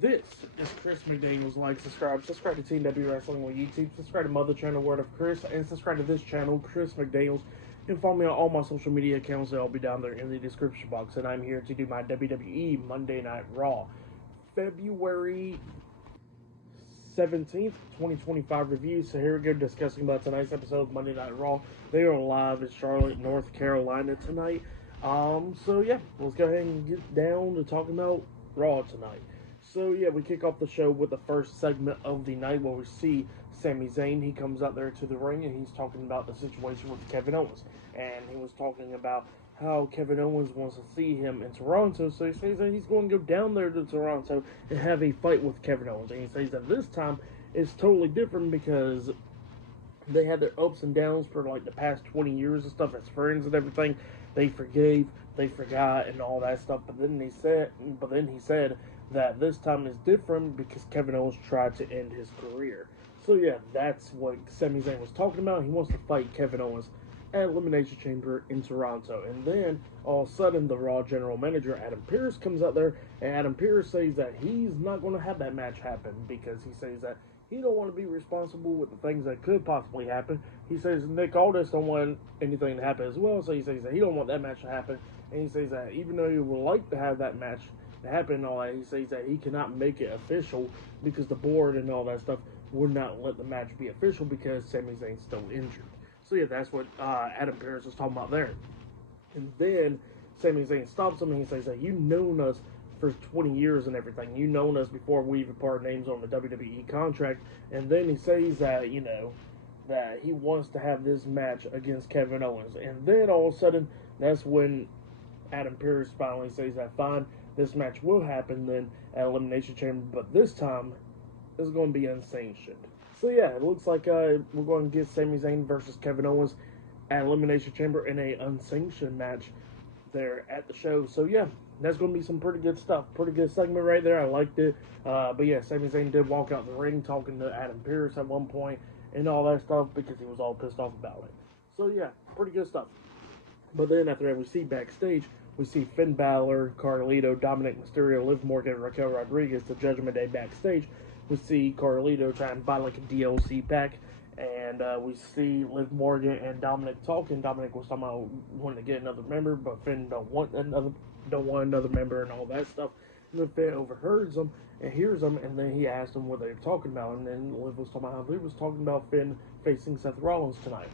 This is Chris McDaniels. Like, subscribe to Team W Wrestling on YouTube, subscribe to Mother Channel Word of Chris, and subscribe to this channel, Chris McDaniels. And follow me on all my social media accounts. They'll be down there in the description box. And I'm here to do my WWE Monday Night Raw, February 17th, 2025 review. So here we go, discussing about tonight's episode of Monday Night Raw. They are live in Charlotte, North Carolina tonight. So yeah, let's go ahead and get down to talking about Raw tonight. So yeah, we kick off the show with the first segment of the night where we see Sami Zayn. He comes out there to the ring and he's talking about the situation with Kevin Owens. And he was talking about how Kevin Owens wants to see him in Toronto, so he says that he's going to go down there to Toronto and have a fight with Kevin Owens. And he says that this time it's totally different because they had their ups and downs for like the past 20 years and stuff as friends and everything. They forgave, they forgot, and all that stuff. But then he said that this time is different because Kevin Owens tried to end his career. So yeah, that's what Sami Zayn was talking about. He wants to fight Kevin Owens at Elimination Chamber in Toronto. And then all of a sudden the Raw general manager Adam Pearce comes out there, and Adam Pearce says that he's not going to have that match happen because he says that he don't want to be responsible with the things that could possibly happen. He says Nick Aldis don't want anything to happen as well, so he says that he don't want that match to happen. And he says that even though he would like to have that match to happen and all that, he says that he cannot make it official because the board and all that stuff would not let the match be official because Sami Zayn's still injured. So yeah, that's what Adam Pearce was talking about there. And then Sami Zayn stops him and he says that you've known us for 20 years and everything. You've known us before we even put our names on the WWE contract. And then he says that, that he wants to have this match against Kevin Owens. And then all of a sudden, that's when Adam Pearce finally says that, fine, this match will happen then at Elimination Chamber, but this time it's going to be unsanctioned. So yeah, it looks like we're going to get Sami Zayn versus Kevin Owens at Elimination Chamber in a unsanctioned match there at the show. So yeah, that's going to be some pretty good stuff. Pretty good segment right there. I liked it. But yeah, Sami Zayn did walk out the ring talking to Adam Pearce at one point and all that stuff because he was all pissed off about it. So yeah, pretty good stuff. But then after that, we see backstage, we see Finn Bálor, Carlito, Dominic Mysterio, Liv Morgan, Raquel Rodriguez, the Judgment Day backstage. We see Carlito trying to buy like a DLC pack, and we see Liv Morgan and Dominic talking. Dominic was talking about wanting to get another member, but Finn don't want another member and all that stuff. And then Finn overhears them and hears them, and then he asked them what they were talking about, and then Liv was talking about how Liv was talking about Finn facing Seth Rollins tonight,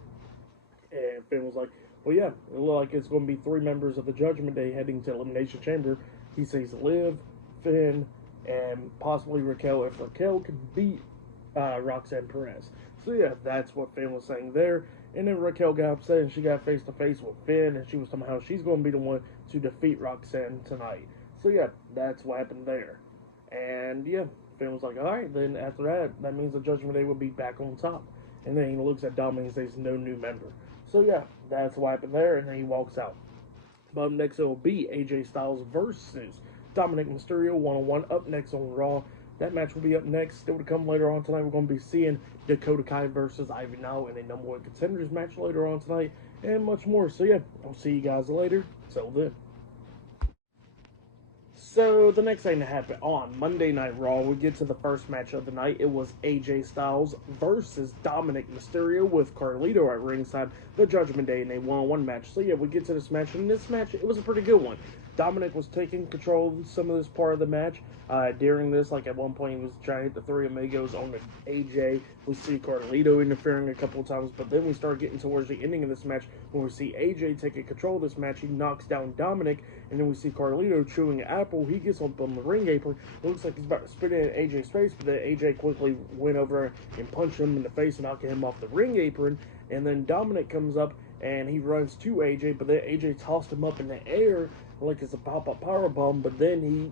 and Finn was like, well, yeah, it looks like it's going to be 3 members of the Judgment Day heading to Elimination Chamber. He says Liv, Finn, and possibly Raquel if Raquel can beat Roxanne Perez. So yeah, that's what Finn was saying there. And then Raquel got upset and she got face to face with Finn, and she was talking about how she's going to be the one to defeat Roxanne tonight. So yeah, that's what happened there. And yeah, Finn was like, alright, then after that, that means the Judgment Day will be back on top. And then he looks at Dominic and says, no new member. So yeah, that's what happened there, and then he walks out. But up next, it will be AJ Styles versus Dominic Mysterio one-on-one up next on Raw. That match will be up next. Still to come later on tonight. We're going to be seeing Dakota Kai versus Ivy Now in a number 1 contenders match later on tonight, and much more. So yeah, I'll see you guys later. Till then. So the next thing to happen on Monday Night Raw, we get to the first match of the night. It was AJ Styles versus Dominic Mysterio with Carlito at ringside, the Judgment Day in a one-on-one match. So yeah, we get to this match, and this match, it was a pretty good one. Dominic was taking control of some of this part of the match. During this, like at one point, he was trying to hit the 3 Amigos on the AJ. We see Carlito interfering a couple of times, but then we start getting towards the ending of this match when we see AJ taking control of this match. He knocks down Dominic, and then we see Carlito chewing an apple. He gets up on the ring apron. It looks like he's about to spit it in AJ's face, but then AJ quickly went over and punched him in the face, knocking him off the ring apron. And then Dominic comes up and he runs to AJ, but then AJ tossed him up in the air like it's a pop-up powerbomb, but then he,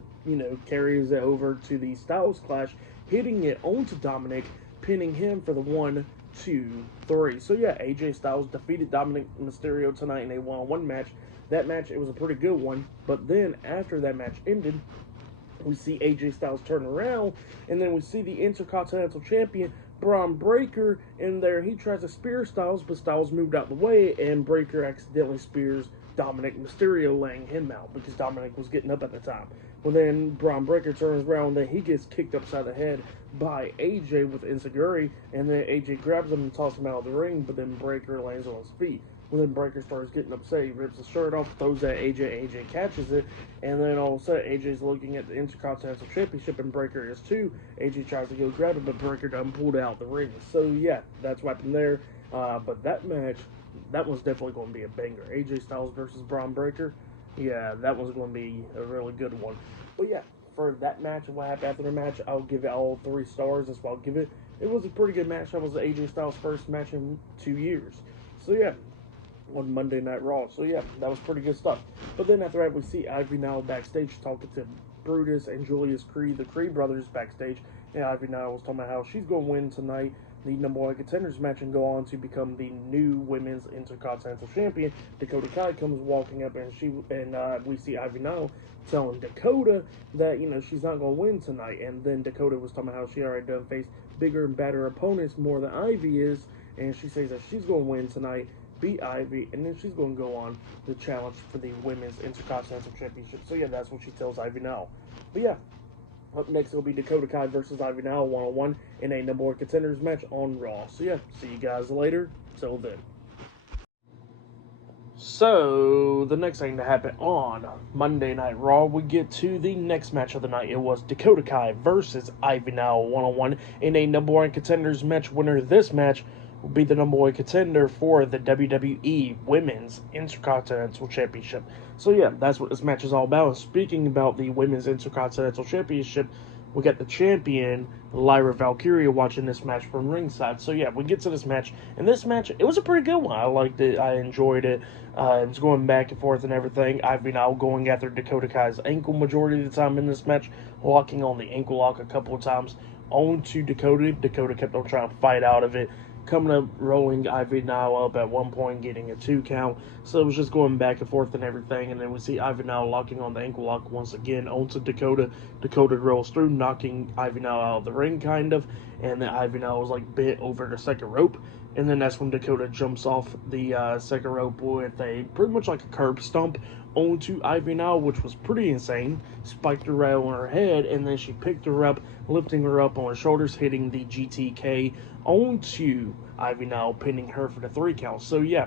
carries it over to the Styles Clash, hitting it onto Dominic, pinning him for the 1, 2, 3. So yeah, AJ Styles defeated Dominic Mysterio tonight in a one-on-one match. That match, it was a pretty good one, but then after that match ended, we see AJ Styles turn around, and then we see the Intercontinental Champion Braun Breaker in there. He tries to spear Styles, but Styles moved out the way, and Breaker accidentally spears Dominic Mysterio, laying him out because Dominic was getting up at the time. Well, then Braun Breaker turns around, and then he gets kicked upside the head by AJ with Insecurity, and then AJ grabs him and tosses him out of the ring, but then Breaker lands on his feet. Well, then Breaker starts getting upset. He rips his shirt off, throws at AJ. AJ catches it, and then all of a sudden, AJ's looking at the Intercontinental Championship, and Breaker is too. AJ tries to go grab it, but Breaker done pulled out the ring. So, yeah, that's what happened there. But that match, that was definitely going to be a banger. AJ Styles versus Braun Breaker. Yeah, that was going to be a really good one. But yeah, for that match and what happened after the match, I'll give it all 3 stars. That's what I'll give it. It was a pretty good match. That was AJ Styles' first match in 2 years. So yeah, on Monday Night Raw. So yeah, that was pretty good stuff. But then after that, we see Ivy Nile backstage talking to Brutus and Julius Creed, the Creed brothers, backstage. And Ivy Nile was talking about how she's going to win tonight, the number 1 contenders match, and go on to become the new women's intercontinental champion. Dakota Kai comes walking up, and we see Ivy Nile telling Dakota that she's not going to win tonight. And then Dakota was talking about how she already done faced bigger and better opponents more than Ivy is, and she says that she's going to win tonight, beat Ivy, and then she's going to go on the challenge for the women's intercontinental championship. So yeah, that's what she tells Ivy Nile. But yeah. Up next, it'll be Dakota Kai versus Ivy Nile 1-on-1 in a number 1 contenders match on Raw. So, yeah, see you guys later. Till then. So, the next thing to happen on Monday Night Raw, we get to the next match of the night. It was Dakota Kai versus Ivy Nile 1-on-1 in a number 1 contenders match. Winner of this match will be the number 1 contender for the WWE Women's Intercontinental Championship. So yeah, that's what this match is all about. And speaking about the Women's Intercontinental Championship, we got the champion, Lyra Valkyria, watching this match from ringside. So yeah, we get to this match. And this match, it was a pretty good one. I liked it. I enjoyed it. It was going back and forth and everything. Ivy Nile going after Dakota Kai's ankle majority of the time in this match, locking on the ankle lock a couple of times onto Dakota. Dakota kept on trying to fight out of it, coming up, rolling Ivy Nile up at one point, getting a 2 count. So it was just going back and forth and everything. And then we see Ivy Nile locking on the ankle lock once again onto Dakota. Dakota rolls through, knocking Ivy Nile out of the ring, kind of. And then Ivy Nile was like bent over the second rope. And then that's when Dakota jumps off the second rope with a pretty much like a curb stomp onto Ivy Nile, which was pretty insane. Spiked her right on her head, and then she picked her up, lifting her up on her shoulders, hitting the GTK onto Ivy Nile, pinning her for the 3 count. So yeah,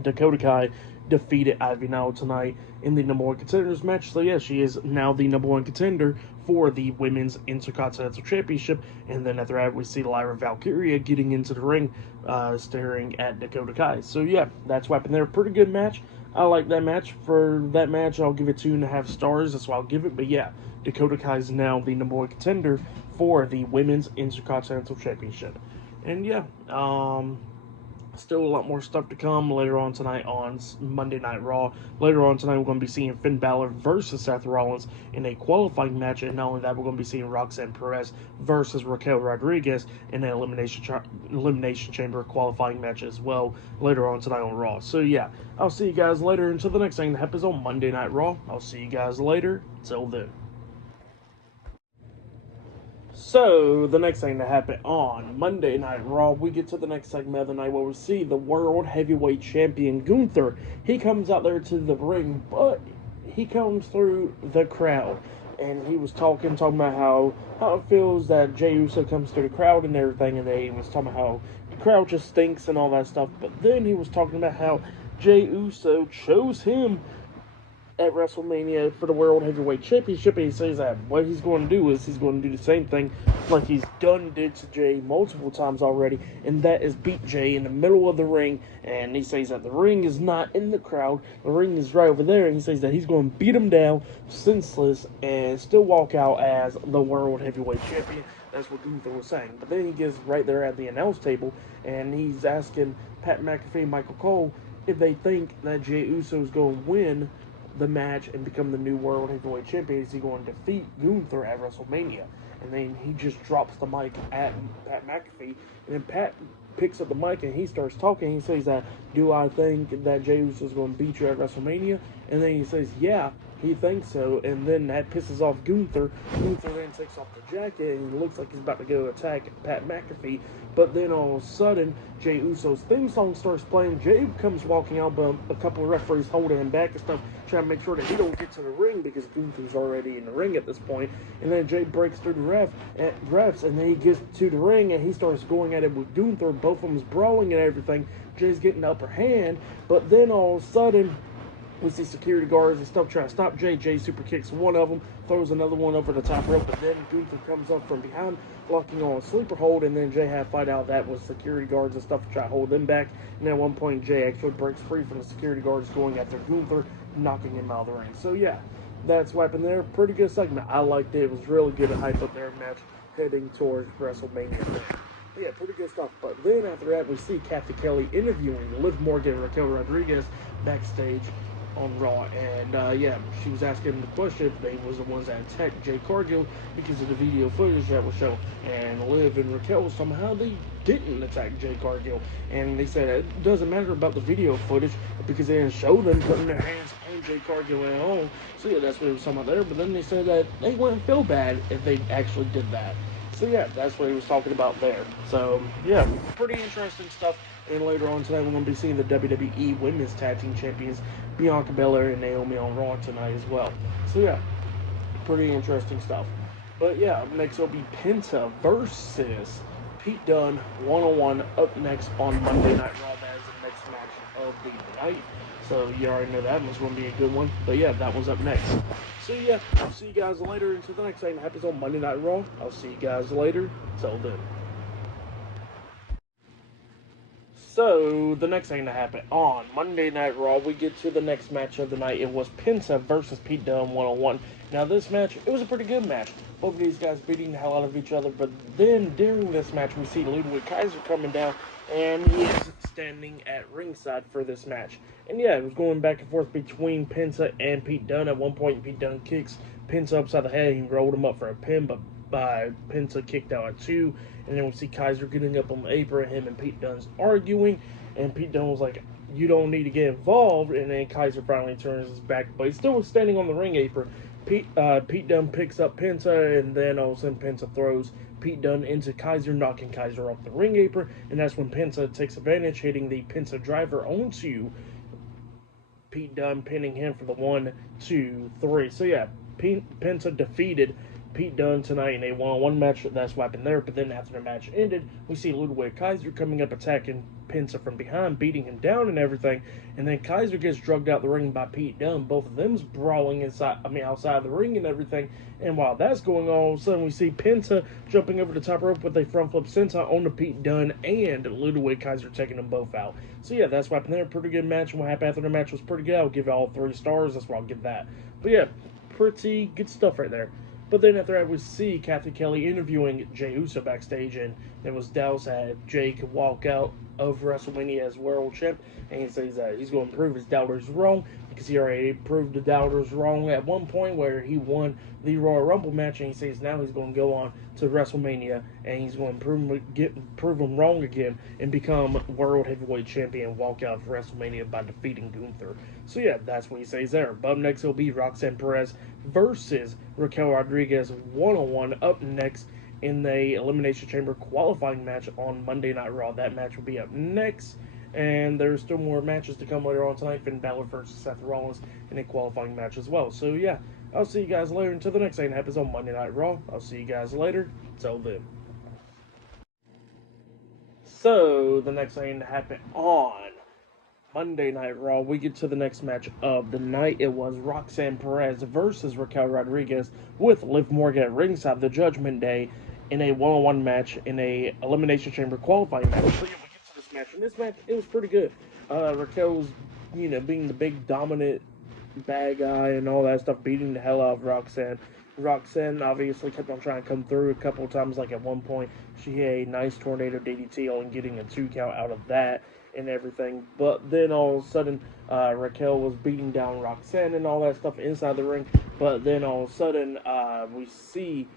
Dakota Kai defeated Ivy Nile tonight in the number 1 contenders match. So yeah, she is now the number 1 contender for the Women's Intercontinental Championship. And then after that, we see Lyra Valkyria getting into the ring, staring at Dakota Kai. So yeah, that's what happened there. Pretty good match. I like that match. For that match, I'll give it 2.5 stars. That's what I'll give it. But yeah, Dakota Kai is now the number 1 contender for the Women's Intercontinental Championship. And yeah, still a lot more stuff to come later on tonight on Monday Night Raw. Later on tonight, we're going to be seeing Finn Bálor versus Seth Rollins in a qualifying match. And not only that, we're going to be seeing Roxanne Perez versus Raquel Rodriguez in an Elimination Chamber qualifying match as well later on tonight on Raw. So yeah, I'll see you guys later. Until the next thing that happens on Monday Night Raw, I'll see you guys later. Till then. So, the next thing to happen on Monday Night Raw, we get to the next segment of the night where we see the World Heavyweight Champion, Gunther. He comes out there to the ring, but he comes through the crowd. And he was talking about how it feels that Jey Uso comes through the crowd and everything, and he was talking about how the crowd just stinks and all that stuff. But then he was talking about how Jey Uso chose him at WrestleMania for the World Heavyweight Championship, and he says that what he's going to do is he's going to do the same thing like he's did to Jey multiple times already, and that is beat Jey in the middle of the ring. And he says that the ring is not in the crowd, the ring is right over there, and he says that he's going to beat him down senseless and still walk out as the World Heavyweight Champion. That's what Gunther was saying. But then he gets right there at the announce table, and he's asking Pat McAfee and Michael Cole if they think that Jey Uso is going to win the match and become the new World Heavyweight Champion. Is he going to defeat Gunther at WrestleMania? And then he just drops the mic at Pat McAfee, and then Pat picks up the mic and he starts talking. He says that, do I think that Jey Uso is going to beat you at WrestleMania? And then he says, yeah, He thinks so, and then that pisses off Gunther. Gunther then takes off the jacket, and he looks like he's about to go attack Pat McAfee. But then all of a sudden, Jey Uso's theme song starts playing. Jey comes walking out, but a couple of referees holding him back and stuff, trying to make sure that he don't get to the ring because Gunther's already in the ring at this point. And then Jey breaks through the refs, and then he gets to the ring, and he starts going at it with Gunther. Both of them's brawling and everything. Jey's getting the upper hand, but then all of a sudden, we see security guards and stuff trying to stop Jey. Jey super kicks one of them, throws another one over the top rope, but then Gunther comes up from behind, locking on a sleeper hold, and then Jey had to fight out that with security guards and stuff to try to hold them back. And at one point, Jey actually breaks free from the security guards going after Gunther, knocking him out of the ring. So yeah, that's what happened there. Pretty good segment. I liked it. It was really good to hype up their match heading towards WrestleMania. Yeah, pretty good stuff. But then after that, we see Kathy Kelly interviewing Liv Morgan and Raquel Rodriguez backstage on Raw, and yeah, she was asking the question if they was the ones that attacked Jade Cargill because of the video footage that was shown, and Liv and Raquel somehow they didn't attack Jade Cargill, and they said it doesn't matter about the video footage because they didn't show them putting their hands on Jade Cargill at all. So yeah, that's what it was talking about there. But then they said that they wouldn't feel bad if they actually did that. So yeah, that's what he was talking about there. So yeah, pretty interesting stuff. And later on tonight, we're going to be seeing the WWE Women's Tag Team Champions, Bianca Belair and Naomi on Raw tonight as well. So yeah, pretty interesting stuff. But yeah, up next will be Penta versus Pete Dunne, one-on-one, up next on Monday Night Raw. That is the next match of the night. So you already know that one's going to be a good one. But yeah, that one's up next. So yeah, I'll see you guys later until the next thing that happens on Monday Night Raw. I'll see you guys later. Till then. So, the next thing that happened on Monday Night Raw, we get to the next match of the night. It was Penta versus Pete Dunne one-on-one. Now, this match, it was a pretty good match. Both of these guys beating the hell out of each other. But then, during this match, we see Ludwig Kaiser coming down, and he is standing at ringside for this match. And yeah, it was going back and forth between Penta and Pete Dunne. At one point, Pete Dunne kicks Penta upside the head. He rolled him up for a pin, but Penta kicked out at 2, and then we see Kaiser getting up on the apron, him and Pete Dunne's arguing, and Pete Dunne was like, you don't need to get involved, and then Kaiser finally turns his back, but he's still standing on the ring apron. Pete Dunne picks up Penta, and then all of a sudden Penta throws Pete Dunne into Kaiser, knocking Kaiser off the ring apron, and that's when Penta takes advantage, hitting the Penta driver onto Pete Dunne, pinning him for the 1, 2, 3. So yeah, Penta defeated Pete Dunne tonight in a one-on-one match. That's what happened there. But then after the match ended, we see Ludwig Kaiser coming up, attacking Penta from behind, beating him down and everything. And then Kaiser gets drugged out the ring by Pete Dunne. Both of them's brawling outside the ring and everything. And while that's going on, all of a sudden we see Penta jumping over the top rope with a front flip senton on the Pete Dunne and Ludwig Kaiser taking them both out. So yeah, that's what happened there. Pretty good match. And what happened after the match was pretty good. I'll give it all 3 stars. That's why I'll give that. But yeah, pretty good stuff right there. But then after that, we see Kathy Kelly interviewing Jey Uso backstage, and there was doubts that Jey could walk out of WrestleMania as world champ, and he says that he's going to prove his doubters wrong, because he already proved the doubters wrong at one point where he won the Royal Rumble match, and he says now he's going to go on to WrestleMania, and he's going to prove them wrong again, and become World Heavyweight Champion, walk out of WrestleMania by defeating Gunther. So yeah, that's what he says there. But up next will be Roxanne Perez versus Raquel Rodriguez one-on-one, up next in the Elimination Chamber qualifying match on Monday Night Raw. That match will be up next. And there's still more matches to come later on tonight. Finn Bálor versus Seth Rollins in a qualifying match as well. So yeah, I'll see you guys later until the next thing that happens on Monday Night Raw. I'll see you guys later. Till then. So the next thing to happen on Monday Night Raw, we get to the next match of the night. It was Roxanne Perez versus Raquel Rodriguez with Liv Morgan at ringside, the Judgment Day, in a one-on-one match in a Elimination Chamber qualifying match. So yeah, we get to this match, and this match, it was pretty good. Raquel was, being the big dominant bad guy and all that stuff, beating the hell out of Roxanne. Roxanne obviously kept on trying to come through a couple of times, like at one point she had a nice tornado DDT on getting a 2 count out of that and everything, but then all of a sudden Raquel was beating down Roxanne and all that stuff inside the ring, but then all of a sudden we see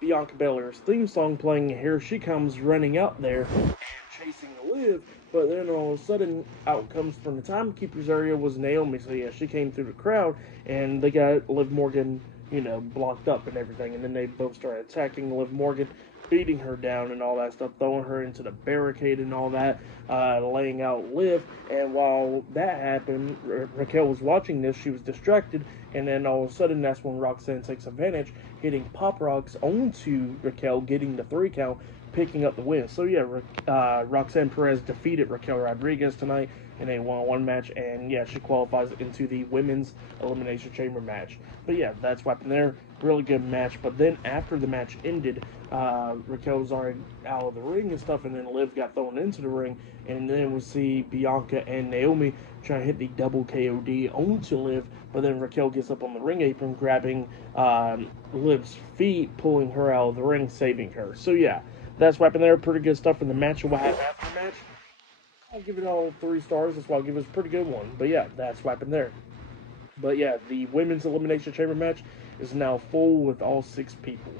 Bianca Belair's theme song playing, and here she comes running out there and chasing Liv. But then all of a sudden, out comes from the timekeeper's area was Naomi. So yeah, she came through the crowd, and they got Liv Morgan, blocked up and everything. And then they both started attacking Liv Morgan, beating her down and all that stuff, throwing her into the barricade and all that, laying out Liv. And while that happened, Raquel was watching this. She was distracted, and then all of a sudden, that's when Roxanne takes advantage, hitting Pop Rocks onto Raquel, getting the 3 count, picking up the win. So yeah, Roxanne Perez defeated Raquel Rodriguez tonight in a 1-on-1 match, and yeah, she qualifies into the Women's Elimination Chamber match. But yeah, that's what happened there. Really good match. But then after the match ended, Raquel was already out of the ring and stuff, and then Liv got thrown into the ring, and then we see Bianca and Naomi trying to hit the double KOD onto Liv, but then Raquel gets up on the ring apron, grabbing Liv's feet, pulling her out of the ring, saving her. So yeah, that's what happened there. Pretty good stuff in the match. And what happened after the match, I'll give it all 3 stars. That's why I'll give it a pretty good one. But yeah, that's what happened there. But yeah, the Women's Elimination Chamber match is now full with all 6 people.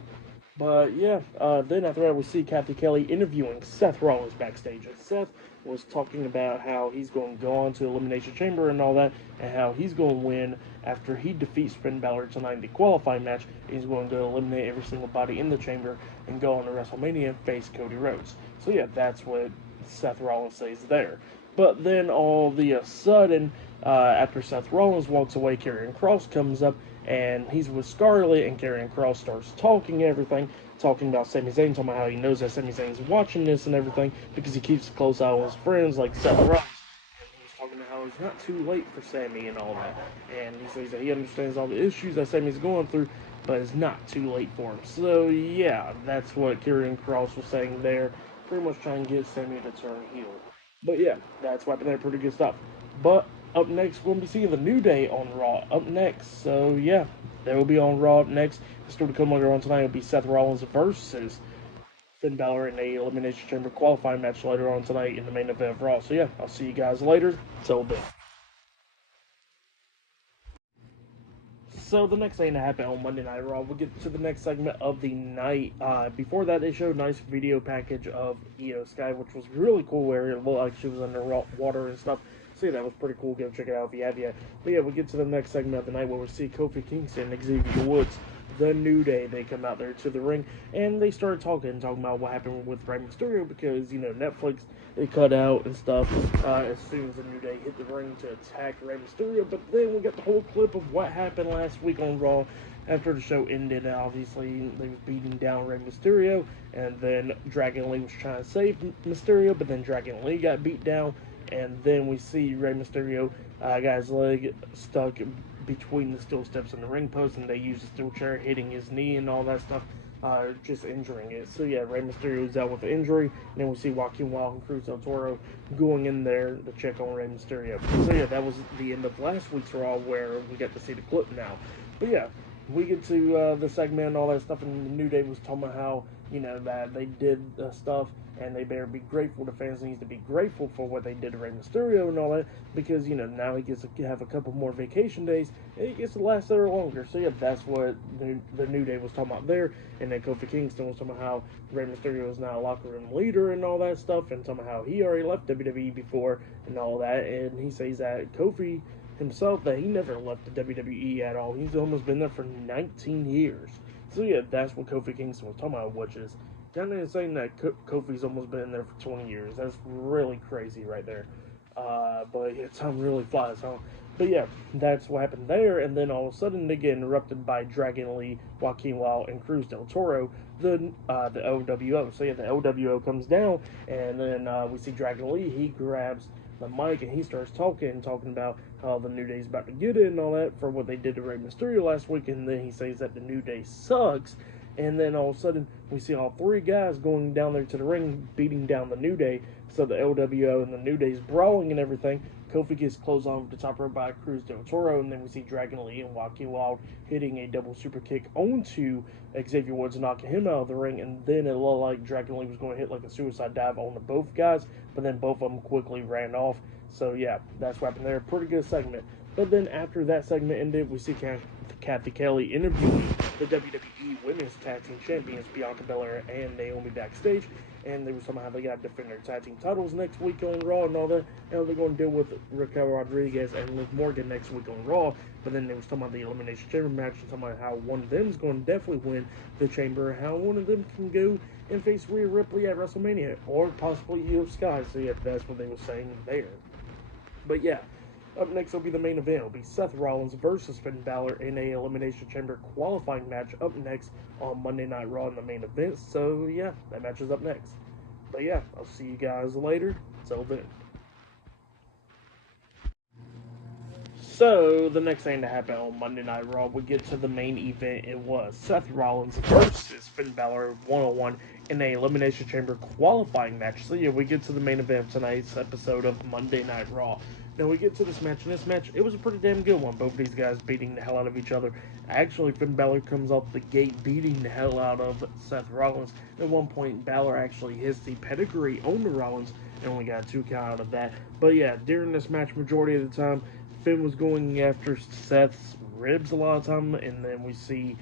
But yeah, then after that, we see Kathy Kelly interviewing Seth Rollins backstage. And Seth was talking about how he's going to go on to Elimination Chamber and all that, and how he's going to win after he defeats Finn Bálor tonight in the qualifying match. He's going to eliminate every single body in the chamber and go on to WrestleMania and face Cody Rhodes. So yeah, that's what Seth Rollins says there. But then all of a sudden, after Seth Rollins walks away, Karrion Kross comes up, and he's with Scarlett, and Karrion Kross starts talking everything, talking about Sami Zayn, talking about how he knows that Sami Zayn's watching this and everything, because he keeps a close eye on his friends like Seth Rollins. And he was talking about how it's not too late for Sami and all that. And he says that he understands all the issues that Sami's going through, but it's not too late for him. So yeah, that's what Karrion Kross was saying there. Pretty much trying to get Sami to turn heel. But yeah, that's what happened there. Pretty good stuff. But up next, we'll be seeing the New Day on Raw up next. So yeah, they will be on Raw up next. The story to come later on tonight will be Seth Rollins versus Finn Bálor in a Elimination Chamber qualifying match later on tonight in the main event of Raw. So yeah, I'll see you guys later. Till then. So the next thing that happened on Monday Night Raw, we'll get to the next segment of the night. Before that, they showed a nice video package of Io Sky, which was really cool, where it looked like she was underwater and stuff. So yeah, that was pretty cool. Go check it out if you have yet. But yeah, we'll get to the next segment of the night where we see Kofi Kingston and Xavier Woods, the New Day. They come out there to the ring, and they started talking about what happened with Rey Mysterio, because, Netflix, they cut out and stuff as soon as the New Day hit the ring to attack Rey Mysterio. But then we got the whole clip of what happened last week on Raw after the show ended. And obviously, they was beating down Rey Mysterio, and then Dragon Lee was trying to save Mysterio, but then Dragon Lee got beat down. And then we see Rey Mysterio got his leg stuck between the steel steps and the ring post, and they use the steel chair, hitting his knee and all that stuff, just injuring it. So yeah, Rey Mysterio is out with the injury, and then we see Joaquin Wilde and Cruz del Toro going in there to check on Rey Mysterio. So yeah, that was the end of last week's Raw, where we got to see the clip now. But yeah, we get to the segment and all that stuff, and the New Day was talking about how, that they did stuff, and they better be grateful. The fans need to be grateful for what they did to Rey Mysterio and all that, because, now he gets to have a couple more vacation days, and he gets to last there longer. So yeah, that's what the New Day was talking about there. And then Kofi Kingston was talking about how Rey Mysterio is now a locker room leader and all that stuff, and talking about how he already left WWE before and all that. And he says that Kofi himself, that he never left the WWE at all. He's almost been there for 19 years. So yeah, that's what Kofi Kingston was talking about, which is kind of insane that Kofi's almost been there for 20 years. That's really crazy right there. But yeah, time really flies, huh? But yeah, that's what happened there. And then all of a sudden they get interrupted by Dragon Lee, Joaquin Wilde, and Cruz del Toro, the OWO. So yeah, the OWO comes down, and then we see Dragon Lee. He grabs the mic and he starts talking about how the New Day's about to get it and all that for what they did to Rey Mysterio last week. And then he says that the New Day sucks. And then all of a sudden, we see all 3 guys going down there to the ring, beating down the New Day. So the LWO and the New Day's brawling and everything. Kofi gets closed on the top rope by Cruz del Toro, and then we see Dragon Lee and Joaquin Wilde hitting a double super kick onto Xavier Woods, knocking him out of the ring. And then it looked like Dragon Lee was going to hit like a suicide dive on the both guys, but then both of them quickly ran off. So yeah, that's what happened there. Pretty good segment. But then after that segment ended, we see Kathy Kelly interviewing the WWE Women's Tag Team Champions, Bianca Belair and Naomi, backstage. And they were somehow they got to defend their tag team titles next week on Raw and all that. And they're going to deal with Raquel Rodriguez and Liv Morgan next week on Raw. But then they was talking about the Elimination Chamber match and talking about how one of them is going to definitely win the Chamber. How one of them can go and face Rhea Ripley at WrestleMania or possibly Io Sky. So yeah, that's what they were saying there. But yeah. Up next will be the main event. It'll be Seth Rollins versus Finn Bálor in a Elimination Chamber qualifying match up next on Monday Night Raw in the main event. So yeah, that match is up next. But yeah, I'll see you guys later. Till then. So, the next thing to happen on Monday Night Raw, we get to the main event. It was Seth Rollins versus Finn Bálor 1-on-1 in a Elimination Chamber qualifying match. So, yeah, we get to the main event of tonight's episode of Monday Night Raw. Now, we get to this match, and this match, it was a pretty damn good one. Both these guys beating the hell out of each other. Actually, Finn Bálor comes off the gate beating the hell out of Seth Rollins. At one point, Bálor actually hits the pedigree on the Rollins, and only got a 2 count out of that. But, yeah, during this match, majority of the time, Finn was going after Seth's ribs a lot of time, and then we see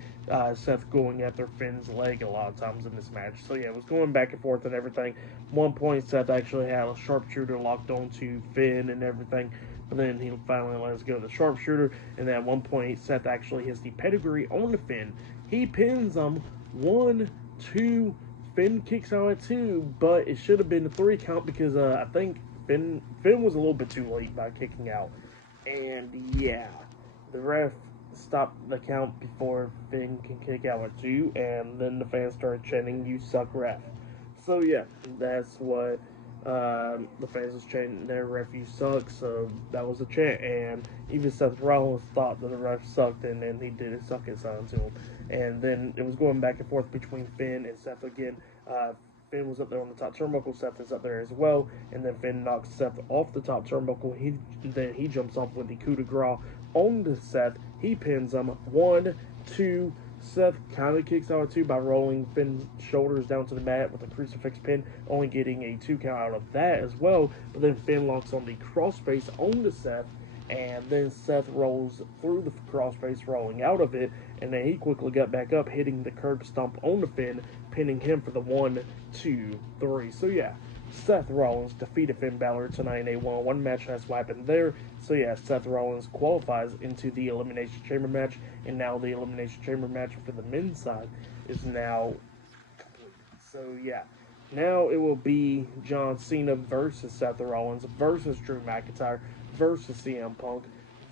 Seth going after Finn's leg a lot of times in this match. So yeah, it was going back and forth and everything. One point, Seth actually had a sharpshooter locked onto Finn and everything, but then he finally lets go of the sharpshooter, and then at one point, Seth actually hits the pedigree on the Finn. He pins him 1, 2, Finn kicks out at 2, but it should have been a 3 count because I think Finn was a little bit too late by kicking out. And yeah, the ref stopped the count before Finn can kick out at 2, and then the fans started chanting, "You suck, ref." So yeah, that's what the fans was chanting, their ref, "You suck." So that was a chant, and even Seth Rollins thought that the ref sucked, and then he did a suck it sign to him. And then it was going back and forth between Finn and Seth again. Finn was up there on the top turnbuckle, Seth is up there as well, and then Finn knocks Seth off the top turnbuckle. Then he jumps off with the coup de grace on to Seth. He pins him 1, 2. Seth kind of kicks out at 2 by rolling Finn's shoulders down to the mat with a crucifix pin, only getting a 2 count out of that as well. But then Finn locks on the crossface on to Seth, and then Seth rolls through the crossface, rolling out of it, and then he quickly got back up, hitting the curb stomp on the Finn, pinning him for the 1, 2, 3. So yeah, Seth Rollins defeated Finn Bálor tonight in a 1-on-1 match. That's what happened there. So yeah, Seth Rollins qualifies into the Elimination Chamber match, and now the Elimination Chamber match for the men's side is now complete. So yeah, now it will be John Cena versus Seth Rollins versus Drew McIntyre versus CM Punk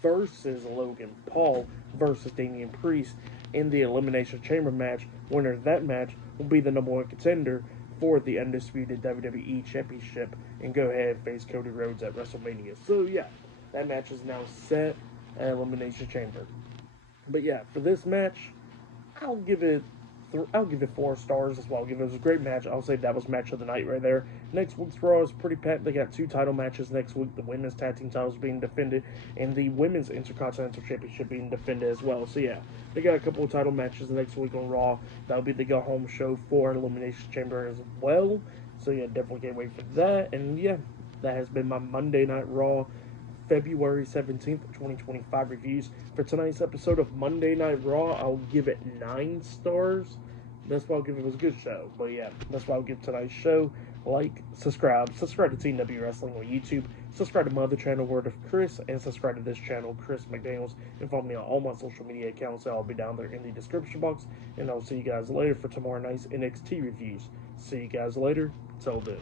versus Logan Paul versus Damian Priest in the Elimination Chamber match. Winner of that match will be the #1 contender for the undisputed WWE Championship and go ahead and face Cody Rhodes at WrestleMania. So yeah, that match is now set at Elimination Chamber. But yeah, for this match, I'll give it 4 stars as well. I'll give it was a great match. I'll say that was match of the night right there. Next week's Raw is pretty packed. They got 2 title matches next week. The women's tag team titles being defended and the women's intercontinental championship being defended as well. So yeah, they got a couple of title matches next week on Raw. That'll be the go home show for Elimination Chamber as well. So yeah, definitely can't wait for that. And yeah, that has been my Monday Night Raw February 17th, 2025 reviews. For tonight's episode of Monday Night Raw, I'll give it 9 stars. That's why I'll give it. It was a good show. But yeah, that's why I'll give tonight's show. Like, subscribe to TNW Wrestling on YouTube. Subscribe to my other channel, Word of Chris, and subscribe to this channel, Chris McDaniels. And follow me on all my social media accounts. I'll be down there in the description box. And I'll see you guys later for tomorrow night's NXT reviews. See you guys later. Till then.